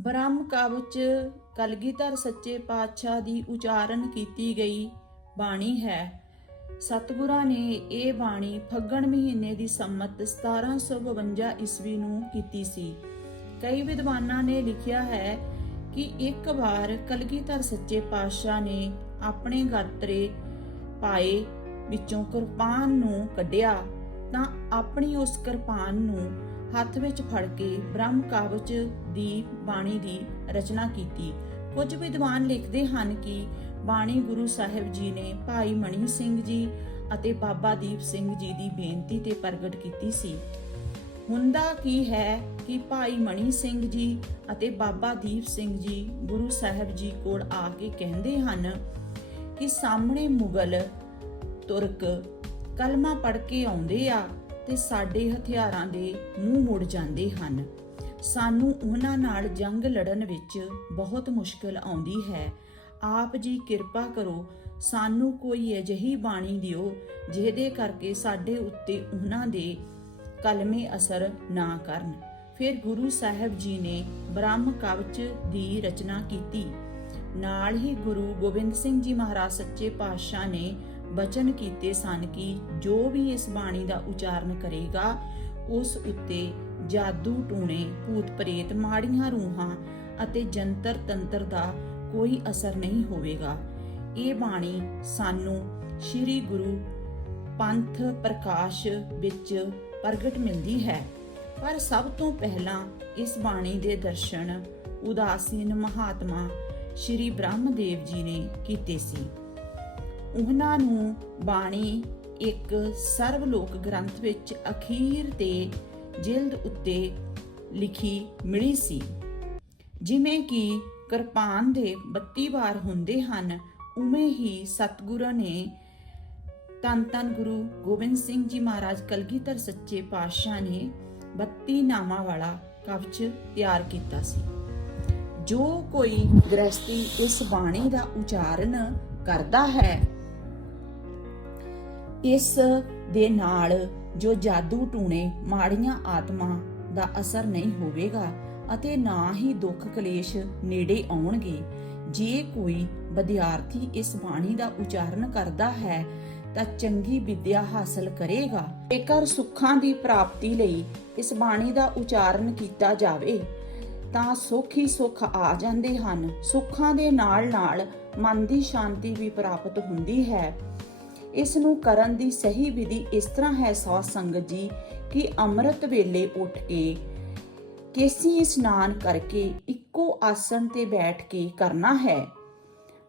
ਬ੍ਰਹਮ ਕਵਚ ਕਲਗੀਧਰ ਸੱਚੇ ਪਾਤਸ਼ਾਹ ਦੀ ਉਚਾਰਨ ਕੀਤੀ ਗਈ ਬਾਣੀ ਹੈ। ਸਤਿਗੁਰਾਂ ਨੇ ਇਹ ਬਾਣੀ ਫੱਗਣ ਮਹੀਨੇ ਦੀ ਸੰਮਤ 1752 ਈਸਵੀ ਨੂੰ ਕੀਤੀ ਸੀ। ਕਈ ਵਿਦਵਾਨਾਂ ਨੇ ਲਿਖਿਆ ਹੈ ਕਿ ਇੱਕ ਵਾਰ ਕਲਗੀਧਰ ਸੱਚੇ ਪਾਤਸ਼ਾਹ ਨੇ ਆਪਣੇ ਗਾਤਰੇ ਪਾਏ ਵਿੱਚੋਂ ਕਿਰਪਾਨ ਨੂੰ ਕੱਢਿਆ। ਤਾਂ ਆਪਣੀ ਉਸ ਕਿਰਪਾਨ ਨੂੰ ਹੱਥ ਵਿੱਚ ਫੜ ਕੇ ਬ੍ਰਹਮ ਕਵਚ ਦੀ ਬਾਣੀ ਦੀ ਰਚਨਾ ਕੀਤੀ। ਕੁਝ ਵਿਦਵਾਨ ਲਿਖਦੇ ਹਨ ਕਿ ਬਾਣੀ ਗੁਰੂ ਸਾਹਿਬ ਜੀ ਨੇ ਭਾਈ ਮਣੀ ਸਿੰਘ ਜੀ ਅਤੇ ਬਾਬਾ ਦੀਪ ਸਿੰਘ ਜੀ ਦੀ ਬੇਨਤੀ ਤੇ ਪ੍ਰਗਟ ਕੀਤੀ ਸੀ। ਹੁੰਦਾ ਕੀ ਹੈ ਕਿ ਭਾਈ ਮਣੀ ਸਿੰਘ ਜੀ ਅਤੇ ਬਾਬਾ ਦੀਪ ਸਿੰਘ ਜੀ ਗੁਰੂ ਸਾਹਿਬ ਜੀ ਕੋਲ ਆ ਕੇ ਕਹਿੰਦੇ ਹਨ ਕਿ ਸਾਹਮਣੇ ਮੁਗਲ, ਤੁਰਕ ਕਲਮਾ ਪੜ ਕੇ ਆਉਂਦੇ ਆ ਤੇ ਸਾਡੇ ਹਥਿਆਰਾਂ ਦੇ ਮੂੰਹ ਮੁੜ ਜਾਂਦੇ ਹਨ। ਸਾਨੂੰ ਉਹਨਾਂ ਨਾਲ ਜੰਗ ਲੜਨ ਵਿੱਚ ਬਹੁਤ ਮੁਸ਼ਕਲ ਆਉਂਦੀ ਹੈ। ਆਪ ਜੀ ਕਿਰਪਾ ਕਰੋ, ਸਾਨੂੰ ਕੋਈ ਅਜਿਹੀ ਬਾਣੀ ਦਿਓ ਜਿਹਦੇ ਕਰਕੇ ਸਾਡੇ ਉੱਤੇ ਉਹਨਾਂ ਦੇ ਕਲਮੇ ਅਸਰ ਨਾ ਕਰਨ। ਫਿਰ ਗੁਰੂ ਸਾਹਿਬ ਜੀ ਨੇ ਬ੍ਰਹਮ ਕਵਚ ਦੀ ਰਚਨਾ ਕੀਤੀ। ਨਾਲ ਹੀ ਗੁਰੂ ਗੋਬਿੰਦ ਸਿੰਘ ਜੀ ਮਹਾਰਾਜ ਸੱਚੇ ਪਾਤਸ਼ਾਹ ਨੇ ਬਚਨ ਕੀਤੇ ਸਨ ਕਿ ਜੋ ਵੀ ਇਸ ਬਾਣੀ ਦਾ ਉਚਾਰਨ ਕਰੇਗਾ, ਉਸ ਉੱਤੇ ਜਾਦੂ ਟੂਣੇ, ਭੂਤ ਪ੍ਰੇਤ, ਮਾੜੀਆਂ ਰੂਹਾਂ ਅਤੇ ਜੰਤਰ ਤੰਤਰ ਦਾ ਕੋਈ ਅਸਰ ਨਹੀਂ ਹੋਵੇਗਾ। ਇਹ ਬਾਣੀ ਸਾਨੂੰ ਸ੍ਰੀ ਗੁਰੂ ਪੰਥ ਪ੍ਰਕਾਸ਼ ਵਿੱਚ ਪ੍ਰਗਟ ਮਿਲਦੀ ਹੈ। ਪਰ ਸਭ ਤੋਂ ਪਹਿਲਾਂ ਇਸ ਬਾਣੀ ਦੇ ਦਰਸ਼ਨ ਉਦਾਸੀਨ ਮਹਾਤਮਾ ਸ੍ਰੀ ਬ੍ਰਹਮਦੇਵ ਜੀ ਨੇ ਕੀਤੇ ਸੀ। ਉਹਨਾਂ ਨੂੰ ਬਾਣੀ ਇੱਕ ਸਰਵ ਲੋਕ ਗ੍ਰੰਥ ਵਿੱਚ ਅਖੀਰ ਤੇ ਜਿਲਦ ਉੱਤੇ ਲਿਖੀ ਮਿਲੀ ਸੀ। ਜਿਵੇਂ ਕਿ ਕਿਰਪਾਨ ਦੇ 32 ਵਾਰ ਹੁੰਦੇ ਹਨ, ਉਵੇਂ ਹੀ ਸਤਿਗੁਰਾਂ ਨੇ ਤਨ ਤਨ ਗੁਰੂ ਗੋਬਿੰਦ ਸਿੰਘ ਜੀ ਮਹਾਰਾਜ ਕਲਗੀਧਰ ਸੱਚੇ ਪਾਤਸ਼ਾਹ ਨੇ 32 ਨਾਮਾਂ ਵਾਲਾ ਕਵਚ ਤਿਆਰ ਕੀਤਾ ਸੀ। ਜੋ ਕੋਈ ਗ੍ਰਸਤੀ ਇਸ ਬਾਣੀ ਦਾ ਉਚਾਰਨ ਕਰਦਾ ਹੈ ਇਸ ਦੇ ਨਾਲ ਜੋ ਜਾਦੂ ਟੂਣੇ ਮਾੜੀਆਂ ਆਤਮਾ ਦਾ ਅਸਰ ਨਹੀਂ ਹੋਵੇਗਾ ਅਤੇ ਨਾ ਹੀ ਦੁੱਖ ਕਲੇਸ਼ ਨੇੜੇ ਆਉਣਗੇ। ਜੇ ਕੋਈ ਵਿਦਿਆਰਥੀ ਇਸ ਬਾਣੀ ਦਾ ਉਚਾਰਨ ਕਰਦਾ ਹੈ, ਤਾਂ ਚੰਗੀ ਵਿਦਿਆ ਹਾਸਲ ਕਰੇਗਾ। ਜੇਕਰ ਸੁੱਖਾਂ ਦੀ ਪ੍ਰਾਪਤੀ ਲਈ ਇਸ ਬਾਣੀ ਦਾ ਉਚਾਰਨ ਕੀਤਾ ਜਾਵੇ, ਤਾਂ ਸੁੱਖ ਹੀ ਸੁੱਖ ਆ ਜਾਂਦੇ ਹਨ। ਸੁੱਖਾਂ ਦੇ ਨਾਲ-ਨਾਲ ਮਨ ਦੀ ਸ਼ਾਂਤੀ ਵੀ ਪ੍ਰਾਪਤ ਹੁੰਦੀ ਹੈ। ਇਸ ਨੂੰ ਕਰਨ ਦੀ ਸਹੀ ਵਿਧੀ ਇਸ ਤਰ੍ਹਾਂ ਹੈ ਸਾਧ ਸੰਗਤ ਜੀ, ਕਿ ਅੰਮ੍ਰਿਤ ਵੇਲੇ ਉੱਠ ਕੇ ਕੇਸੀ ਇਸ਼ਨਾਨ ਕਰਕੇ ਇੱਕੋ ਆਸਣ ਤੇ ਬੈਠ ਕੇ ਕਰਨਾ ਹੈ।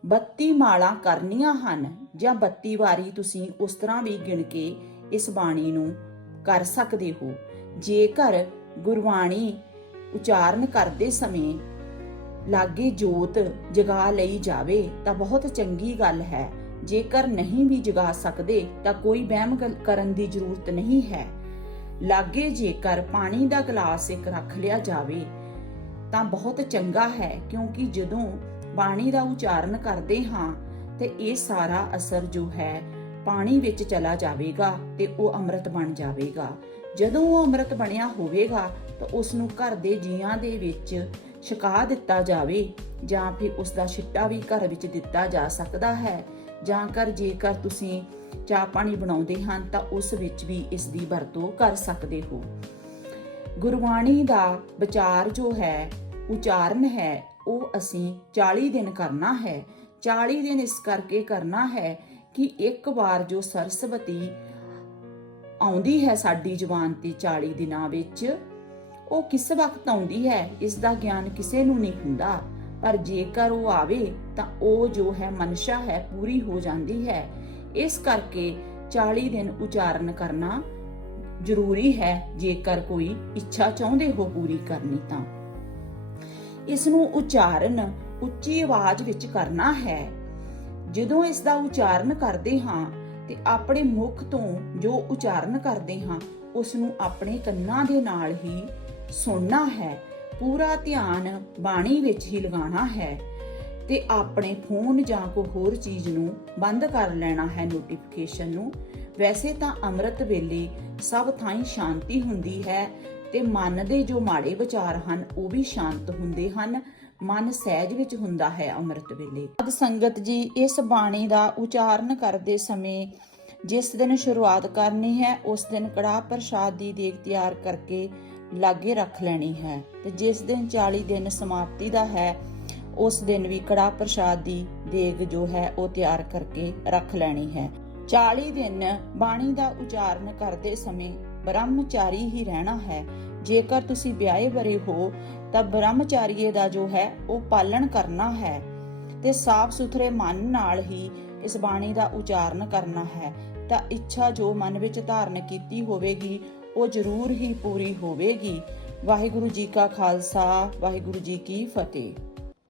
32 ਮਾਲਾਂ ਕਰਨੀਆਂ ਹਨ ਜਾਂ 32 ਵਾਰੀ ਤੁਸੀਂ ਉਸ ਤਰ੍ਹਾਂ ਵੀ ਗਿਣ ਕੇ ਇਸ ਬਾਣੀ ਨੂੰ ਕਰ ਸਕਦੇ ਹੋ। ਜੇਕਰ ਗੁਰਬਾਣੀ ਉਚਾਰਨ ਕਰਦੇ ਸਮੇਂ ਲਾਗੇ ਜੋਤ ਜਗਾ ਲਈ ਜਾਵੇ ਤਾਂ ਬਹੁਤ ਚੰਗੀ ਗੱਲ ਹੈ। ਜੇਕਰ ਨਹੀਂ ਵੀ ਜਗਾ ਸਕਦੇ ਤਾਂ ਕੋਈ ਵਹਿਮ ਕਰਨ ਦੀ ਜ਼ਰੂਰਤ ਨਹੀਂ ਹੈ। ਲਾਗੇ ਜੇਕਰ ਪਾਣੀ ਦਾ ਗਲਾਸ ਇੱਕ ਰੱਖ ਲਿਆ ਜਾਵੇ, ਤਾਂ ਬਹੁਤ ਚੰਗਾ ਹੈ, ਕਿਉਂਕਿ ਜਦੋਂ ਬਾਣੀ ਦਾ ਉਚਾਰਨ ਕਰਦੇ ਹਾਂ, ਤੇ ਇਹ ਸਾਰਾ ਅਸਰ ਜੋ ਹੈ, ਪਾਣੀ ਵਿੱਚ ਚਲਾ ਜਾਵੇਗਾ ਤੇ ਉਹ ਅੰਮ੍ਰਿਤ ਬਣ ਜਾਵੇਗਾ। ਜਦੋਂ ਉਹ ਅੰਮ੍ਰਿਤ ਬਣਿਆ ਹੋਵੇਗਾ, ਤਾਂ ਉਸ ਨੂੰ ਘਰ ਦੇ ਜੀਆਂ ਦੇ ਵਿੱਚ ਛਕਾ ਦਿੱਤਾ ਜਾਵੇ, ਜਾਂ ਫਿਰ ਉਸ ਦਾ ਛਿੱਟਾ ਵੀ ਘਰ ਵਿੱਚ ਦਿੱਤਾ ਜਾ ਸਕਦਾ ਹੈ। ਜਾਂ ਕਰ ਜੇਕਰ ਤੁਸੀਂ ਚਾਹ ਪਾਣੀ ਬਣਾਉਂਦੇ ਹਨ, ਤਾਂ ਉਸ ਵਿੱਚ ਵੀ ਇਸ ਦੀ ਵਰਤੋਂ ਕਰ ਸਕਦੇ ਹੋ। ਗੁਰਬਾਣੀ ਦਾ ਵਿਚਾਰ ਜੋ ਹੈ, ਉਚਾਰਨ ਹੈ, ਉਹ ਅਸੀਂ 40 ਦਿਨ ਕਰਨਾ ਹੈ। 40 ਦਿਨ ਇਸ ਕਰਕੇ ਕਰਨਾ ਹੈ ਕਿ ਇੱਕ ਵਾਰ ਜੋ ਸਰਸਵਤੀ ਆਉਂਦੀ ਹੈ ਸਾਡੀ ਜ਼ੁਬਾਨ ਤੇ 40 ਦਿਨਾਂ ਵਿੱਚ, ਉਹ ਕਿਸ ਵਕਤ ਆਉਂਦੀ ਹੈ, ਇਸ ਦਾ ਗਿਆਨ ਕਿਸੇ ਨੂੰ ਨਹੀਂ ਹੁੰਦਾ। ਪਰ ਜੇਕਰ ਉਹ ਆਵੇ ਤਾਂ ਉਹ ਜੋ ਹੈ ਮਨਸ਼ਾ ਹੈ, ਪੂਰੀ ਹੋ ਜਾਂਦੀ ਹੈ। ਇਸ ਕਰਕੇ 40 ਦਿਨ ਉਚਾਰਨ ਕਰਨਾ ਜ਼ਰੂਰੀ ਹੈ, ਜੇਕਰ ਕੋਈ ਇੱਛਾ ਚਾਹੁੰਦੇ ਹੋ ਪੂਰੀ ਕਰਨੀ ਤਾਂ। ਇਸ ਨੂੰ ਉਚਾਰਨ, ਉੱਚੀ ਆਵਾਜ਼ ਵਿੱਚ ਕਰਨਾ ਹੈ। ਜਦੋਂ ਇਸ ਦਾ ਉਚਾਰਨ ਕਰਦੇ ਹਾਂ ਤੇ ਆਪਣੇ ਮੁਖ ਤੋਂ ਜੋ ਉਚਾਰਨ ਕਰਦੇ ਹਾਂ ਉਸ ਨੂੰ ਆਪਣੇ ਕੰਨਾਂ ਦੇ ਨਾਲ ਹੀ ਸੁਣਨਾ ਹੈ। ਪੂਰਾ ਧਿਆਨ ਬਾਣੀ ਵਿੱਚ ਹੀ ਲਗਾਉਣਾ ਹੈ ਤੇ ਆਪਣੇ ਫੋਨ ਜਾਂ ਕੋਈ ਹੋਰ ਚੀਜ਼ ਨੂੰ ਬੰਦ ਕਰ ਲੈਣਾ ਹੈ ਨੋਟੀਫਿਕੇਸ਼ਨ ਨੂੰ। ਵੈਸੇ ਤਾਂ ਅੰਮ੍ਰਿਤ ਵੇਲੇ ਸਭ ਥਾਈਂ ਸ਼ਾਂਤੀ ਹੁੰਦੀ ਹੈ ਤੇ ਮਨ ਦੇ ਜੋ ਮਾੜੇ ਵਿਚਾਰ ਹਨ, ਉਹ ਵੀ ਸ਼ਾਂਤ ਹੁੰਦੇ ਹਨ। ਮਨ ਸਹਿਜ ਵਿੱਚ ਹੁੰਦਾ ਹੈ ਅੰਮ੍ਰਿਤ ਵੇਲੇ। ਅਦ ਸੰਗਤ ਜੀ, ਇਸ ਬਾਣੀ ਦਾ ਉਚਾਰਨ ਕਰਦੇ ਸਮੇਂ ਜਿਸ ਦਿਨ ਸ਼ੁਰੂਆਤ ਕਰਨੀ ਹੈ, ਉਸ ਦਿਨ ਕੜਾਹ ਪ੍ਰਸ਼ਾਦ ਦੀ ਦੇਗ ਤਿਆਰ ਕਰਕੇ ਲਾਗੇ ਰੱਖ ਲੈਣੀ ਹੈ ਤੇ ਜਿਸ ਦਿਨ 40 ਦਿਨ ਸਮਾਪਤੀ ਦਾ ਹੈ, ਉਸ ਦਿਨ ਵੀ ਕੜਾਹ ਪ੍ਰਸ਼ਾਦ ਦੀ ਦੇਗ ਜੋ ਹੈ, ਉਹ ਤਿਆਰ ਕਰਕੇ ਰੱਖ ਲੈਣੀ ਹੈ। 40 ਦਿਨ ਬਾਣੀ ਦਾ ਉਚਾਰਨ ਕਰਦੇ ਸਮੇਂ ਬ੍ਰਹਮਚਾਰੀ ਹੀ ਰਹਿਣਾ ਹੈ। ਜੇਕਰ ਤੁਸੀਂ ਵਿਆਹੇ ਬਰੇ ਹੋ, ਤਾਂ ਬ੍ਰਹਮਚਾਰੀਏ ਦਾ ਜੋ ਹੈ, ਉਹ ਪਾਲਣ ਕਰਨਾ ਹੈ ਤੇ ਸਾਫ਼ ਸੁਥਰੇ ਮਨ ਨਾਲ ਹੀ ਇਸ ਬਾਣੀ ਦਾ ਉਚਾਰਨ ਕਰਨਾ ਹੈ। ਤਾਂ ਇੱਛਾ ਜੋ ਮਨ ਵਿੱਚ ਧਾਰਨ ਕੀਤੀ ਹੋਵੇਗੀ ਉਹ ਜ਼ਰੂਰ ਹੀ ਪੂਰੀ ਹੋਵੇਗੀ। ਵਾਹਿਗੁਰੂ ਜੀ ਕਾ ਖਾਲਸਾ ਵਾਹਿਗੁਰੂ ਜੀ ਕੀ ਫਤਿਹ।